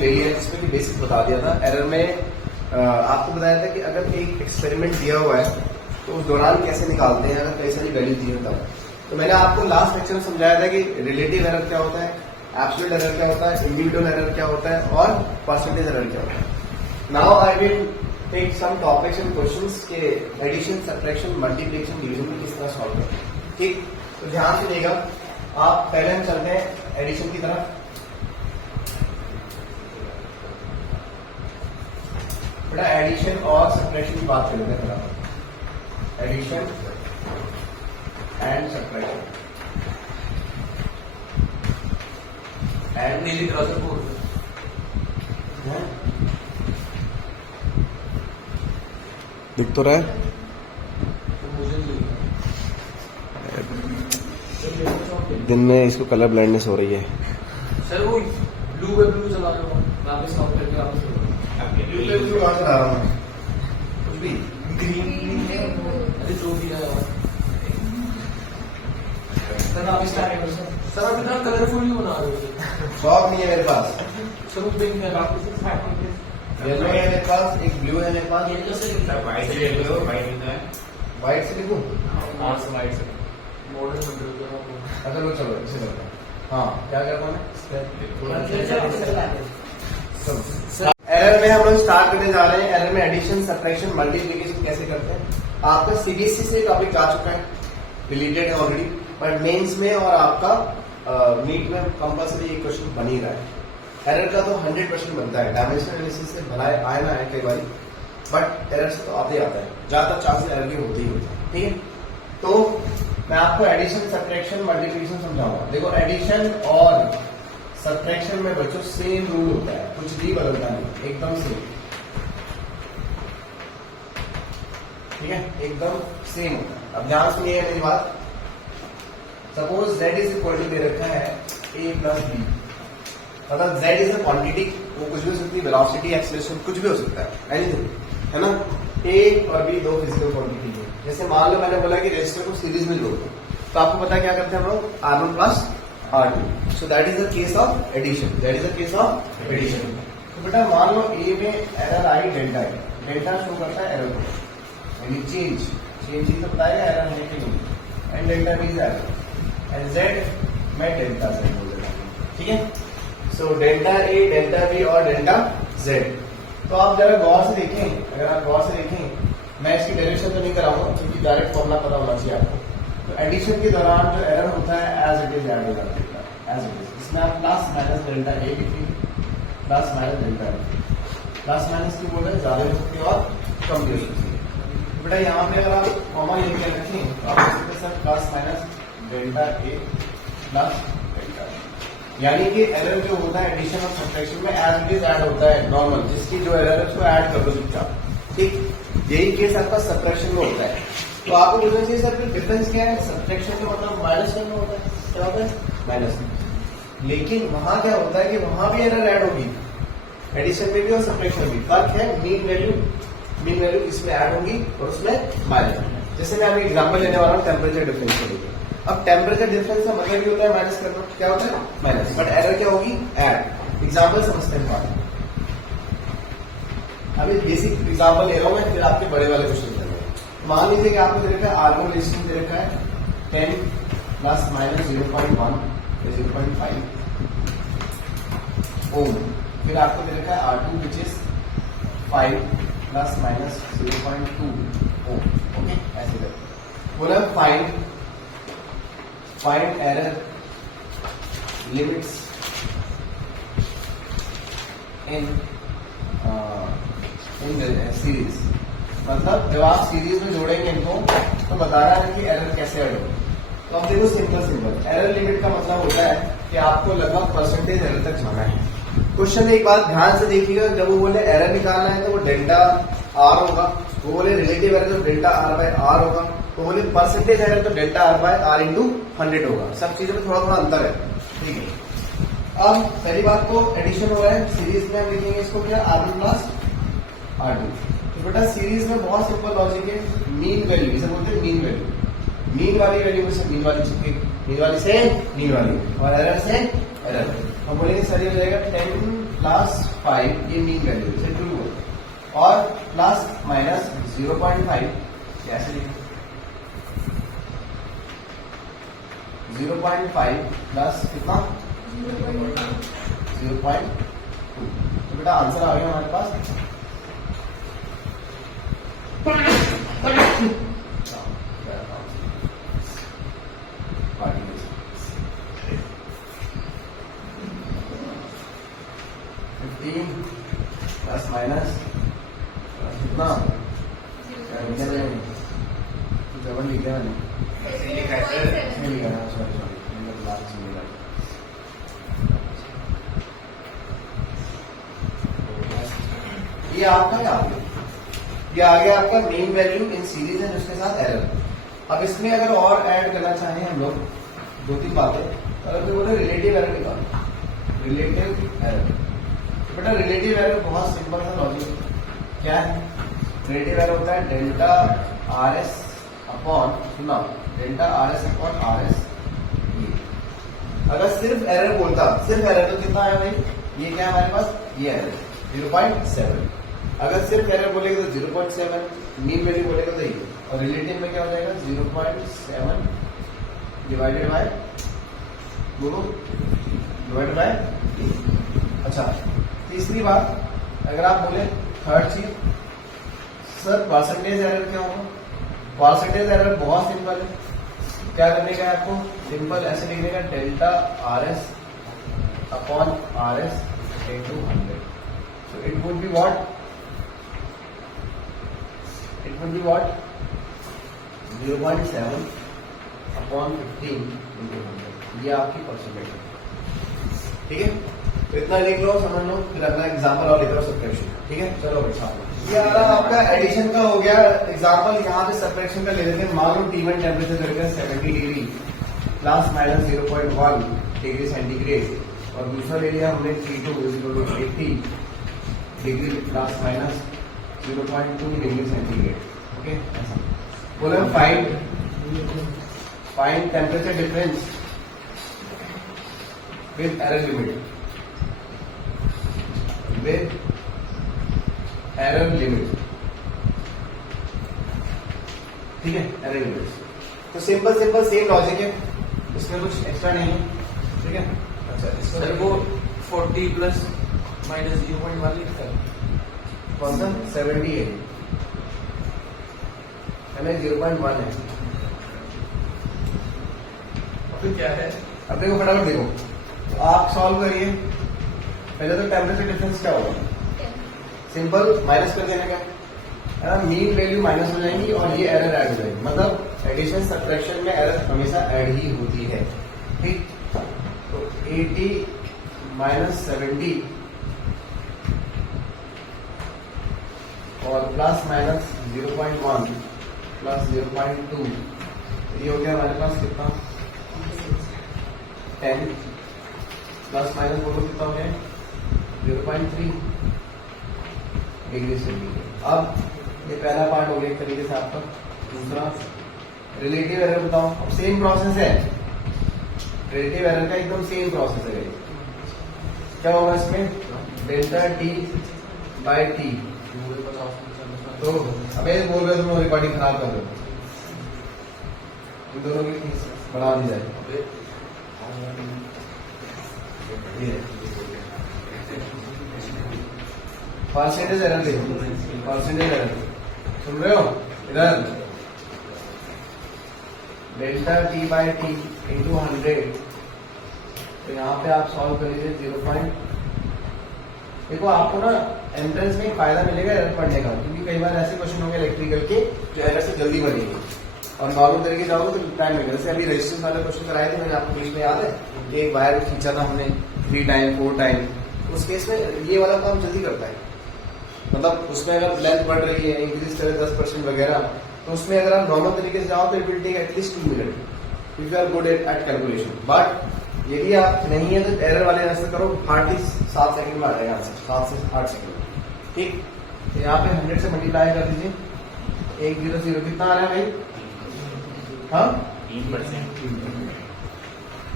ले लिया जिसमें कि बेसिक बता दिया था। एरर में आपको बताया था कि अगर एक एक्सपेरिमेंट दिया हुआ है तो उस दौरान कैसे निकालते हैं अगर कई सारी वैल्यू दी है तब। तो मैंने आपको लास्ट लेक्चर में समझाया था कि रिलेटिव एरर क्या होता है, एब्सोल्यूट एरर क्या होता है, इंडिविजुअल एरर क्या होता है और परसेंटेज एरर क्या होता है। Now I will take some topics and questions के एडिशन, सब्ट्रैक्शन, मल्टीप्लिकेशन, डिवीजन में किस तरह सॉल्व करें। ठीक, तो ध्यान से देखिएगा। आप पहले हम चलते हैं एडिशन की तरफ। बेटा एडिशन और सब्ट्रैक्शन की बात कर लेते हैं। एडिशन एंड सब्ट्रैक्शन एंड नीली तरह से बोल दिख तो रहा है। दिन में इसको कलर ब्लाइंडनेस हो रही है। सर वो ब्लू पे ब्लू चला रहा हूँ, वापस ऑफ करके वापस ब्लू पे ब्लू कहाँ चला रहा हूँ? कुछ भी ग्रीन अरे जो भी है सर आप स्टार्ट करो सर आप इतना कलरफुल नहीं बना रहे हो। शॉप नहीं है मेरे पास। सर वो पिंक है येलो है मेरे पास, एक ब्लू है मेरे पास। येलो से व्हाइट से लिख लो, व्हाइट लिखना है। व्हाइट से लिखूं? हाँ से व्हाइट से मॉडर्न कंप्यूटर अच्छा लो चलो इसे करते हैं। हाँ क्या करना है? एरर में हम लोग स्टार्ट करने जा रहे हैं। एरर में एडिशन, सब्ट्रैक्शन, मल्टीप्लिकेशन कैसे करते हैं। आपका सीबीएसई से टॉपिक जा चुका है, रिलेटेड है ऑलरेडी, बट मेंस में और आपका नीट में कंपल्सरी एक क्वेश्चन बन ही रहा है। एरर का तो 100% बनता है। डायमेंशनल एनालिसिस से भला आए ना आए कई बार, बट एरर से तो आते ही आता है। ज्यादातर चांसेस एरर के होते ही होते हैं। ठीक है, तो मैं आपको एडिशन, सब्ट्रैक्शन, मल्टीप्लिकेशन समझाऊंगा। देखो एडिशन और सब्ट्रैक्शन में बच्चों सेम रूल होता है, कुछ भी बदलता नहीं, एकदम सेम। ठीक है, एकदम सेम होता है। अब ध्यान सुनिए मेरी बात। Suppose z is equal to दे रखा है a प्लस बी, मतलब z इज अ क्वांटिटी, वो कुछ भी हो सकती है, वेलोसिटी, एक्सेलरेशन, कुछ भी हो सकता है, एनीथिंग, है ना। a और b दो फिजिकल क्वांटिटी है। जैसे मान लो मैंने बोला कि रेजिस्टर को सीरीज में जोड़ दो, तो आपको पता क्या करते हैं हम लोग, R1 plus R2। So that is the case of addition, that is the case of addition. तो बेटा मान लो a में एरर आई डेल्टा है, डेल्टा शो करता है एरर को, यानी चेंज ही तो बताएगा एरर है कि नहीं, and delta b is error, and z मैं डेल्टा z बोल देता हूँ। ठीक है, so delta a, delta b और डेल्टा z। तो आप जरा गौर से देखें, अगर आप गौर से देखें, मैं इसकी डेरिवेशन तो नहीं कराऊंगा क्योंकि डायरेक्ट फॉर्मूला पता होना चाहिए आपको। तो एडिशन के दौरान जो एरर होता है एज इट इज ऐड हो जाता है, एज इट इज। इसमें आप प्लस माइनस डेल्टा a लिखिए, plus minus delta b। Plus minus की बोल रहे ज्यादा हो सकती है और कम भी हो सकती है। तो बेटा यहाँ पे अगर आप कॉमन लेके रखें तो आप लिख सकते हैं plus minus delta a plus delta b। यानी कि एरर जो होता है एडिशन और सब्ट्रैक्शन में एज इट इज ऐड होता है नॉर्मल, जिसकी जो एरर है उसको ऐड कर दो चुपचाप। ठीक, यही केस आपका सब्ट्रैक्शन में होता है। तो आपको बोलना चाहिए सर फिर डिफरेंस क्या है, सब्ट्रैक्शन का मतलब माइनस करना होता है, क्या होता है माइनस। लेकिन वहां क्या होता है कि वहां भी एरर ऐड होगी, एडिशन में भी और सब्ट्रैक्शन में भी। फर्क है मीन वैल्यू इसमें ऐड होगी और उसमें माइनस। जैसे मैं अभी एग्जांपल लेने वाला हूँ टेम्परेचर डिफरेंस के लिए। अब टेम्परेचर डिफरेंस का मतलब भी होता है माइनस करना, क्या होता है माइनस, बट एरर क्या होगी ऐड। एग्जाम्पल समझते हैं बात। अभी बेसिक एग्जाम्पल ले रहा हूं मैं, फिर आपके बड़े वाले क्वेश्चन करेंगे। मान लीजिए कि आपको दे रखा है आर्गन रेजिस्टेंस दे रखा है 10 प्लस माइनस 0.1 0.5 ओम। फिर आपको दे रखा है R2 which is 5 plus minus 0.2 ohm. Okay, ऐसे करते बोला find error limits in series. मतलब जब आप सीरीज में जोड़ेंगे इनको तो बताना है कि एरर कैसे ऐड होगा। तो अब देखो सिंपल एरर लिमिट का मतलब होता है कि आपको लगभग परसेंटेज एरर तक जाना है। क्वेश्चन एक बात ध्यान से देखिएगा, जब वो बोले एरर निकालना है तो वो डेल्टा आर होगा, वो बोले रिलेटिव एरर तो डेल्टा आर बाय आर होगा, तो बोले परसेंटेज एरर तो delta R by R into 100 होगा। सब चीजों में थोड़ा थोड़ा अंतर है। ठीक है, अब पहली बात तो एडिशन हो रहा है, सीरीज में हम लिखेंगे इसको क्या R1 प्लस R2। तो बेटा सीरीज में बहुत सिंपल लॉजिक है, मीन वैल्यू इसे बोलते हैं मीन वैल्यू। मीन वाली वैल्यू में से मीन वाली चिपकेगी, मीन वाली से मीन वाली, और एरर से एरर। हम बोलेंगे सर ये हो जाएगा 10 प्लस 5, ये मीन वैल्यू से ट्रू हो, और प्लस माइनस 0.5 कैसे लिखें, 0.5 प्लस कितना 0.2, तो बेटा आंसर आ गया हमारे पास 15 प्लस माइनस कितना 7 लिखा मैंने, नहीं लिखा है, सॉरी ये आपका क्या आ गया, ये आ गया आपका main value in series and उसके साथ एरर। अब इसमें अगर और ऐड करना चाहें हम लोग 2-3 बातें, अगर तो बोले रिलेटिव एरर निकालो, रिलेटिव एरर, बेटा रिलेटिव एरर बहुत सिंपल सा लॉजिक क्या है, रिलेटिव एरर होता है डेल्टा आर एस अपॉन, सुना, delta R S upon R S. अगर सिर्फ एरर बोलता, सिर्फ एरर तो कितना है भाई, ये क्या है हमारे पास, ये एरर 0.7, अगर सिर्फ एरर बोलेगा तो 0.7, मीन वैल्यू बोलेगा तो ये, और रिलेटिव में क्या हो जाएगा 0.7 डिवाइडेड बाय दोनों डिवाइडेड बाय। अच्छा तीसरी बात, अगर आप बोले थर्ड चीज, सर परसेंटेज एरर क्या होगा, परसेंटेज एरर बहुत सिंपल है, क्या करने का है आपको, सिंपल ऐसे लिखने का delta R S upon R S into 100, so it would be what, it would be what 0.7 upon 15 into 100, ये आपकी परसेंटेज है, ठीक है, तो इतना लिख लो, समझ लो, फिर अपना एग्जाम्पल और लिख लो सब्ट्रैक्शन, ठीक है। चलो भाई साहब, ये आ रहा आपका एडिशन का हो गया एग्जाम्पल, यहाँ पे सब्ट्रैक्शन का ले लेते हैं। मान लो T1 टेम्परेचर लग गया 70 degree plus minus 0.1 degree centigrade, और दूसरा ले लिया हमने T2 80 degree plus minus 0.2 degree centigrade, okay. ऐसा बोले find temperature difference with error limit, with error limit, ठीक है, एरर लिमिट। तो सिंपल सिंपल सेम लॉजिक है, इसमें कुछ एक्स्ट्रा नहीं है, ठीक है। अच्छा सर वो 40 प्लस माइनस 0.1 लिखता है, कौन सा 70 है, हमें 0.1 है, फिर क्या है, अब देखो फटाफट देखो, तो आप सॉल्व करिए, पहले तो टेम्परेचर डिफरेंस क्या होगा, सिंपल माइनस कर देने का, मीन वैल्यू माइनस हो जाएंगी और ये एरर ऐड हो जाएगी, मतलब एडिशन सब्ट्रैक्शन में एरर हमेशा ऐड ही होती है, ठीक। तो 80 माइनस 70 और प्लस माइनस 0.1 प्लस 0.2, ये हो गया हमारे पास कितना 10 प्लस माइनस बोलो कितना हो गया 0.3 डिग्री सेंटीग्रेड। अब ये पहला पार्ट हो गया एक तरीके से आपका। दूसरा रिलेटिव एरर बताओ, अब सेम प्रोसेस है, रिलेटिव एरर का एकदम सेम प्रोसेस है। क्या होगा इसमें डेल्टा टी बाय टी, तो अबे बोल रहे तुम रिकॉर्डिंग खराब कर रहे हो, इन दोनों की फीस बढ़ा दी जाए। परसेंटेज एरर देखो, परसेंटेज एरर सुन रहे हो, इधर delta T by T into 100, तो यहाँ पे आप सॉल्व कर लीजिए 0. देखो आपको ना एंट्रेंस में फायदा मिलेगा एरर पढ़ने का, क्योंकि कई बार ऐसे क्वेश्चन होंगे इलेक्ट्रिकल के जो एरर से जल्दी बनेंगे और नॉर्मल तरीके जाओगे तो टाइम लगेगा। जैसे अभी रजिस्ट्रेशन वाले क्वेश्चन कराए थे मैंने आपको, बीच में याद है, एक वायर खींचा था हमने 3 टाइम 4 टाइम, उस केस में ये वाला काम जल्दी करता है, मतलब उसमें अगर लेंथ बढ़ रही है, इंक्रीज करे 10% वगैरह, तो उसमें अगर आप नॉर्मल तरीके से जाओ तो it will take at least 2 minute if you are good at calculation. But यदि आप नहीं है तो एरर वाले आंसर करो, हार्डली 7 सेकंड में आ जाएगा आंसर, 7 से 8 सेकंड, ठीक। तो यहाँ पे 100 से मल्टीप्लाई कर दीजिए, 100 कितना आ रहा है भाई, हाँ 3%।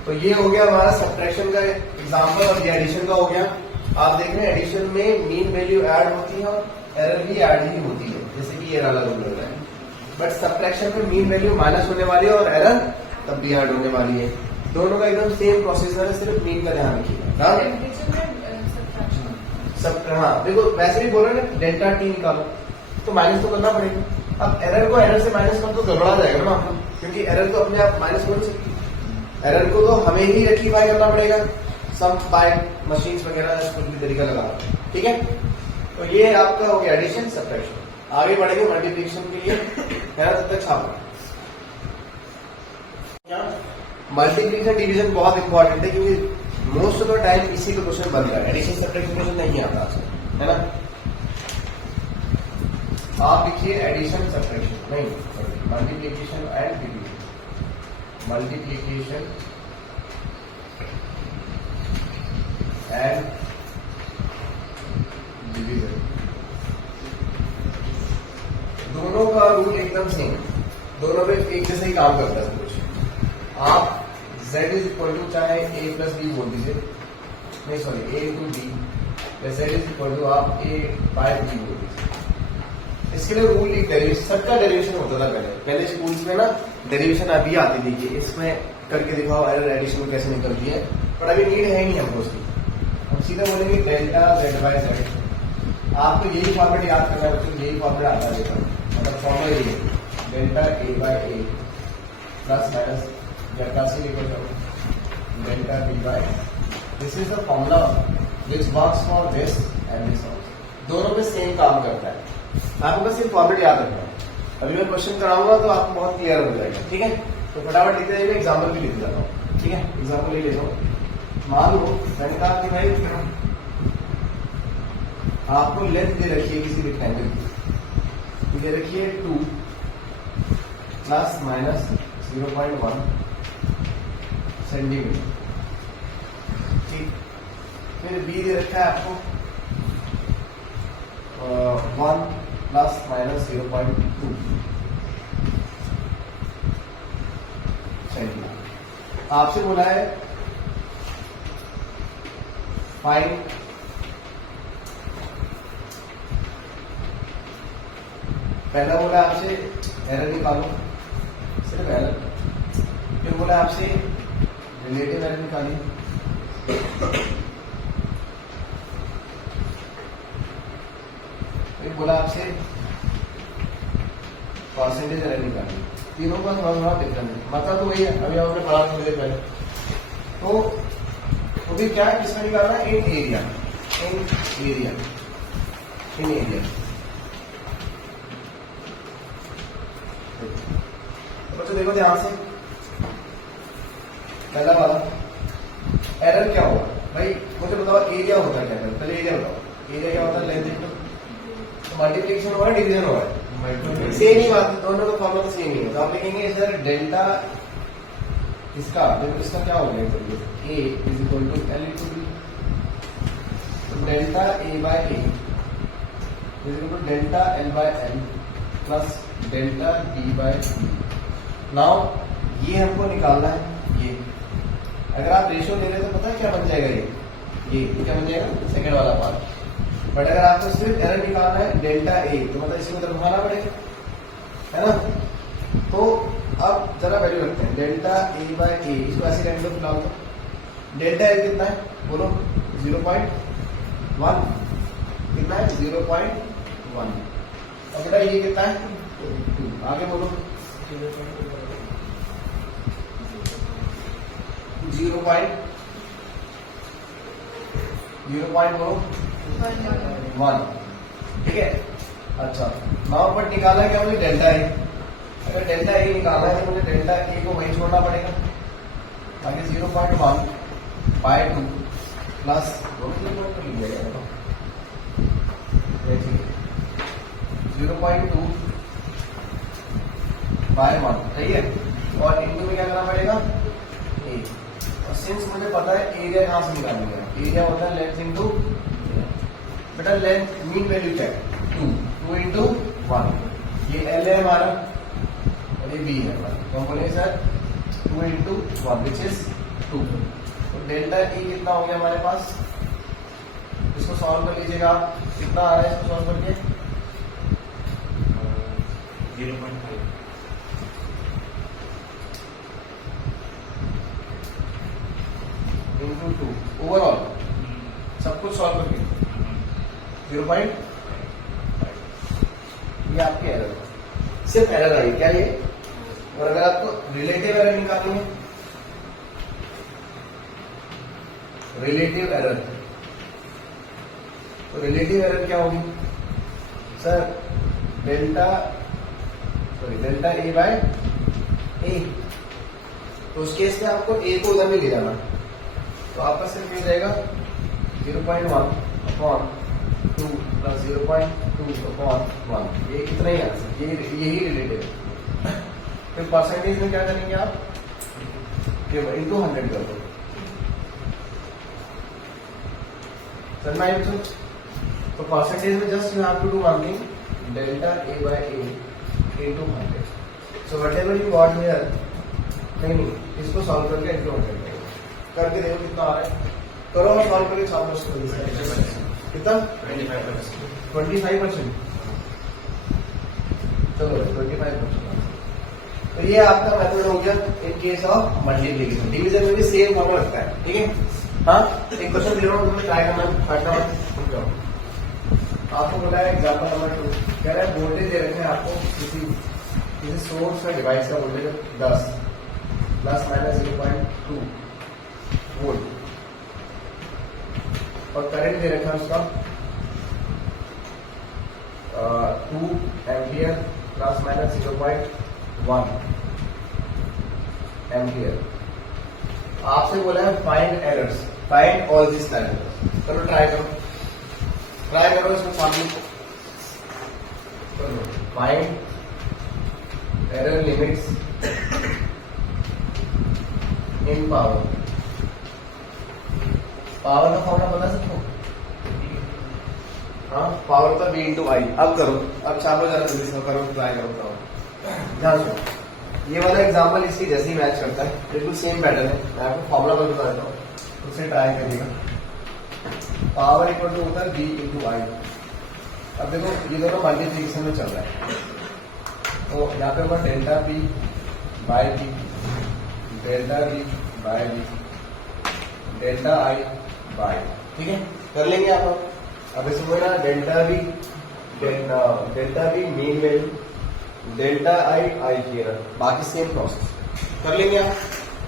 तो ये हो गया हमारा सब्ट्रैक्शन का एग्जांपल और ये एडिशन का हो गया। आप देख रहे हैं एडिशन में मीन वैल्यू ऐड होती है और एरर भी ऐड ही होती है, जैसे कि ये वाला रूल होता है। बट सब्ट्रैक्शन में मीन वैल्यू माइनस होने वाली है और एरर तब भी ऐड होने वाली है। दोनों का एकदम सेम प्रोसीजर है, सिर्फ मीन का ध्यान रखिएगा। सब हाँ देखो, वैसे भी बोल रहे हैं डेल्टा टी निकालो तो माइनस तो करना पड़ेगा। अब एरर को एरर से माइनस कर तो गड़बड़ा जाएगा ना आपको, क्योंकि एरर तो अपने आप माइनस हो नहीं सकती। एरर को तो हमें ही रेक्टिफाई करना पड़ेगा, सम बाय मशीन्स वगैरह कुछ भी तरीका लगा, ठीक है। तो ये आपका हो गया एडिशन सब्ट्रैक्शन। आगे बढ़ेंगे मल्टीप्लिकेशन के लिए, है ना, तब तक छापो। मल्टीप्लिकेशन डिवीजन बहुत इंपॉर्टेंट है, क्योंकि मोस्ट ऑफ द टाइम इसी का क्वेश्चन बनता है। एडिशन सब्ट्रैक्शन क्वेश्चन नहीं आता आजकल, है ना। आप लिखिए एडिशन सब्ट्रैक्शन, नहीं multiplication and division. Multiplication and division, दोनों का रूल एकदम सेम, दोनों में एक जैसे ही काम करता है कुछ। आप z इज इक्वल टू चाहे a प्लस बी बोल दीजिए, नहीं sorry a into b, z is equal to आप a बाय बी बोल दीजिए। इसके लिए रूल एक डेरिवेशन, सबका डेरिवेशन होता था पहले स्कूल्स में ना, डेरिवेशन अभी आती थी कि इसमें करके दिखाओ एरर एडिशन कैसे निकलती है, पर अभी नीड है ही नहीं हमको उसकी। हम सीधा बोलेंगे डेल्टा z बाय z। आपको यही फॉर्मेट याद करना है बच्चों, यही फॉर्मेट आता है, मतलब फॉर्मूला यही है, delta a by a plus minus delta b by, this is the formula which works for this and this also. दोनों में सेम काम करता है, आपको बस ये फॉर्मेट याद रखना है। अभी मैं क्वेश्चन कराऊंगा तो आपको बहुत क्लियर हो जाएगा, ठीक है। तो फटाफट लिखते जाइए, एग्जाम्पल भी लिख जाता हूँ, ठीक है। एग्जाम्पल ले लेता हूँ। मान लो मैंने कहा कि भाई आपको लेंथ दे रखी है किसी रेक्टेंगल की, दे रखी है 2 प्लस माइनस 0.1 सेंटीमीटर, ठीक। फिर बी दे रखा है आपको 1 प्लस माइनस 0.2 सेंटीमीटर। आपसे बोला है फाइंड पहला बोला आपसे एरर निकालो, सिर्फ एरर। फिर बोला आपसे रिलेटिव एरर निकालिए, फिर बोला आपसे परसेंटेज एरर निकालिए। तीनों का थोड़ा थोड़ा डिफरेंस है, मतलब तो वही है, अभी आपने पढ़ा थोड़ी देर पहले। तो भी क्या है, किसमें निकालना है, इन एरिया, इन एरिया, इन एरिया। तो बच्चों देखो ध्यान से, पहला वाला एरर क्या होगा भाई, मुझे बताओ एरिया होता है क्या, पहले एरिया बताओ। एरिया क्या होता है, लेंथ इंटू मल्टीप्लिकेशन हुआ है, डिवीजन हुआ है, सेम ही बात, दोनों का फॉर्मूला सेम ही है। तो आप लिखेंगे इधर डेल्टा इसका, देखो इसका क्या हो गया, a is equal to l into b, delta a by a is equal to delta l by l plus delta b by b। Now ये हमको निकालना है, ये अगर आप रेशियो ले रहे तो पता है क्या बन जाएगा, ये क्या बन जाएगा, सेकंड वाला पार्ट। बट अगर आपको सिर्फ एरर निकालना है डेल्टा a, तो मतलब इसको उधर घुमाना पड़ेगा, है ना। तो अब जरा वैल्यू रखते हैं, डेल्टा a बाय a, इसको ऐसे रहने दो फिलहाल। तो डेल्टा a कितना है बोलो, 0.1, कितना है 0.1। अब बेटा ये कितना है 2, आगे बोलो 0.1, ठीक है। अच्छा नाउ बट निकाला क्या मुझे, डेल्टा ए। अगर डेल्टा ए निकालना है तो मुझे डेल्टा ए को वहीं छोड़ना पड़ेगा, आगे 0.1 बाय 2 प्लस 0.2 बाय 1, सही है। और इनटू में क्या करना पड़ेगा, ए। और सिंस मुझे पता है एरिया कहां से निकालना है, एरिया होता है लेंथ इंटू, बेटा लेंथ मीन वैल्यू क्या है 2 इंटू 1, ये एल है हमारा और ये बी है हमारा। तो हम बोलेंगे सर 2 इंटू 1 विच इज 2। तो डेल्टा ई कितना हो गया हमारे पास, इसको सॉल्व कर लीजिएगा आप, कितना आ रहा है इसको सॉल्व करके 0.5 इंटू 2 ओवरऑल सब कुछ सॉल्व करके 0.5। ये आपकी एरर है, सिर्फ एरर आई क्या ये। और अगर आपको रिलेटिव एरर निकालनी है, रिलेटिव एरर, तो रिलेटिव एरर क्या होगी सर, डेल्टा ए बाय ए। तो उस केस में आपको ए को उधर में ले जाना, तो आपका सिर्फ ये जाएगा 0.1/2 प्लस 0.2/1। ये इतना ही आंसर, यही रिलेटिव है। फिर परसेंटेज में क्या करेंगे आप, इंटू 100 कर दो। करना है तो परसेंटेज में just you have to do one thing, delta a by a into 100। So whatever you got here, नहीं इसको सॉल्व करके इंटू 100 करके देखो कितना आ रहा है। करो और सॉल्व करके छापो कितना 25%। चलो 25%। तो ये आपका मेथड हो गया in case of multiplication. Division में भी सेम फॉर्मूला लगता है, ठीक है। हाँ एक क्वेश्चन दे रहा हूँ, ट्राई करना, आपको बोला है एग्जाम्पल नंबर 2, कह रहा है वोल्टेज दे रखे हैं आपको, किसी सोर्स का डिवाइस का वोल्टेज 10 प्लस माइनस 0.2 वोल्ट, और करंट दे रखा है उसका 2 एम्पियर प्लस माइनस 0.1 एम्पियर। आपसे बोला है find errors, find all this time. चलो ट्राई करो इसमें सामने करो, फाइंड एरर लिमिट्स इन पावर। पावर का फॉर्मूला बता सकते हो, हाँ पावर होता है V इंटू आई। अब करो, अब छापो जरा जल्दी से, करो ट्राई करो। ध्यान सुनो, ये वाला एग्जाम्पल इसकी जैसे ही मैच करता है, बिल्कुल सेम पैटर्न है। मैं आपको फॉर्मूला बता देता हूँ, उससे ट्राई करिएगा। पावर इक्वल टू होता है V इंटू आई। अब देखो ये दोनों मल्टीप्लिकेशन में चल रहा है, तो यहाँ पे होगा delta P by B, delta V by B, delta I by, ठीक है कर लेंगे आप। अब इसमें बोला delta V main value, delta I की एरर, बाकी सेम प्रोसेस कर लेंगे आप।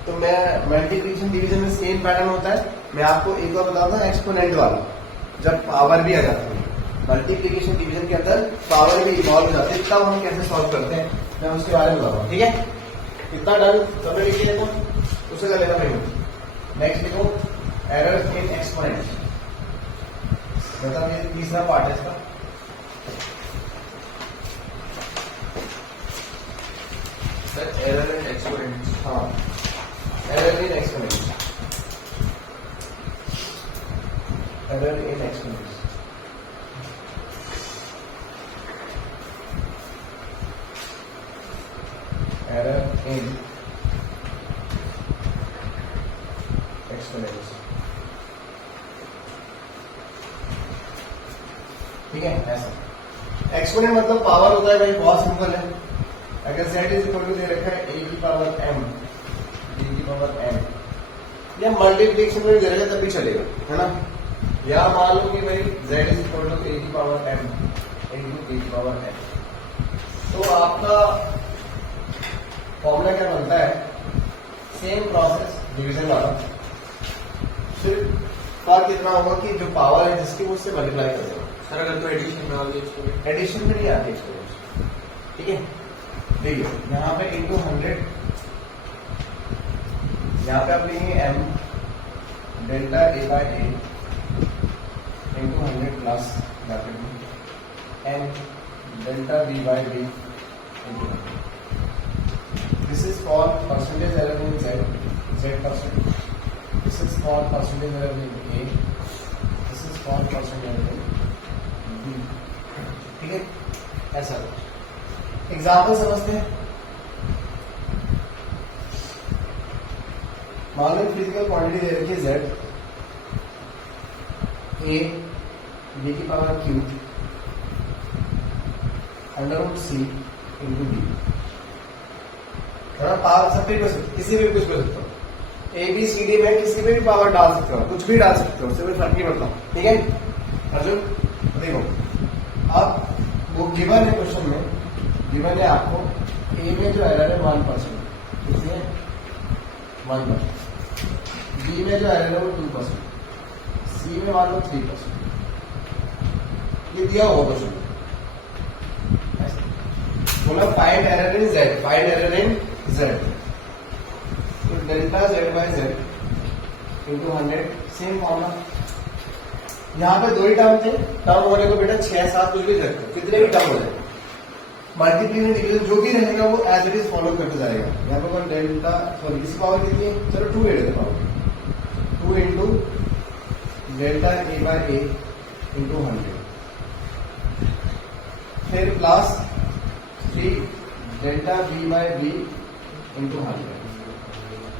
तो मैं मल्टीप्लिकेशन डिवीजन में सेम पैटर्न होता है। मैं आपको एक बार बताता हूँ एक्सपोनेंट वाला, जब पावर भी आ जाती है मल्टीप्लिकेशन डिवीजन के अंदर, पावर भी इवॉल्व हो जाती है, तब हम कैसे सॉल्व करते हैं मैं उसके बारे में बताऊँ, ठीक है। कितना डन सब लिख लेता हूँ, उसे कर लेना भाई। नेक्स्ट लिखो एरर इन एक्सपोनेंट, मतलब ये तीसरा पार्ट है इसका। एरर इन एक्सपोनेंट, हाँ error in exponent, error in exponent. Error in exponent, ठीक है। ऐसा एक्सपोनेंट मतलब पावर होता है भाई, बहुत सिंपल है। अगर z इज इक्वल टू दे रखा है a की पावर m, b की पावर m, या मल्टीप्लिकेशन में दे रखा है तब भी चलेगा, है ना। या मान लो कि भाई z is equal to a की पावर m इंटू b की पावर m, तो आपका फॉर्मूला क्या बनता है, सेम प्रोसेस डिवीजन वाला, सिर्फ फर्क इतना होगा कि जो पावर है जिसकी उससे मल्टीप्लाई कर देगा। सर अगर तो एडिशन में आ गई, एडिशन में नहीं आती एक्सपोनेंट, ठीक है। देखिए यहाँ पे इंटू 100, यहाँ पे आप लेंगे m delta a by a into 100 plus m delta b by b into 100। This is called percentage error in z percent, this is called percentage error in a, this is called percentage error in b, ठीक है। ऐसा example समझते हैं। मान लो physical quantity दे रखी है z, a b की power q √c into D. Power सब भी कर सकते, किसी भी कुछ कर सकते हो, ए बी सी डी में किसी भी पावर डाल सकते हो, कुछ भी डाल सकते हो, उससे कोई फर्क नहीं पड़ता। ठीक है अर्जुन, देखो अब वो गिवन है क्वेश्चन में, गिवन है आपको ए में जो एरर है 1%, कितनी है 1%, बी में जो एरर है वो 2%, सी में मान लो 3%, ये दिया होगा क्वेश्चन। बोला find error in z, find error in z, तो delta z by z into 100, same formula. यहाँ पे दो ही टर्म थे, टर्म होने को बेटा 6-7 कुछ भी सकते हो, कितने भी टर्म हो जाए, मल्टीप्लिकेशन डिवीजन जो भी रहेगा वो एज इट इज फॉलो करते जाएगा। यहाँ पे कौन डेल्टा, सॉरी इसकी पावर कितनी है, चलो 2 ले लेते power, 2 into delta a by a into 100, फिर plus 3 delta b by b into 100।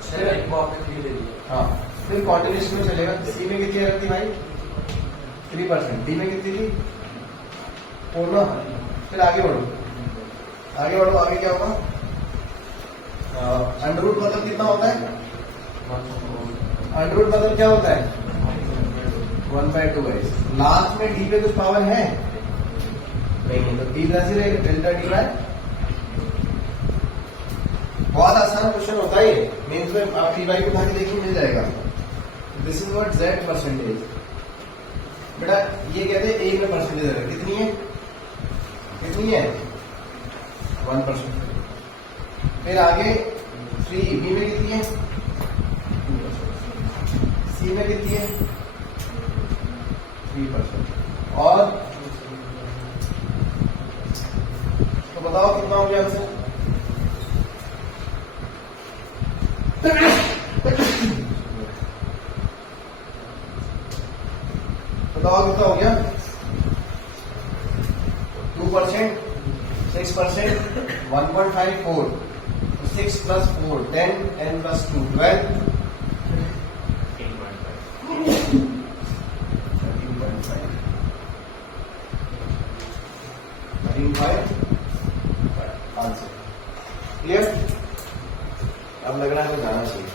चलो एक बार आपने 3 ले लिया। हाँ, फिर कॉन्टिन्यूशन में चलेगा। सी में कितनी रहती भाई 3%, डी में कितनी थी 4 ना। फिर आगे बढ़ो, आगे बढ़ो, आगे क्या होगा, अंडर रूट मतलब कितना होता है, अंडर रूट मतलब क्या होता है 1/2 है। लास्ट में डी पे कुछ पावर है नहीं, तो डी कैसे रहेगा, डेल्टा डी बाय। बहुत आसान क्वेश्चन होता है ये, मीन्स में आप टी बाई को उठा के देखिए मिल जाएगा। This is what z percentage. बेटा ये कहते हैं एक में परसेंटेज है, कितनी है, कितनी है 1%। फिर आगे 3 बी में कितनी है 2%, सी में कितनी है 3%, और तो बताओ कितना हो गया आंसर, बताओ कितना हो गया, 2%, 6%, 1.54, 6 plus 4, 10, 10 plus 2, 12, 13.5 आंसर क्लियर। अब लग रहा है जाना चाहिए।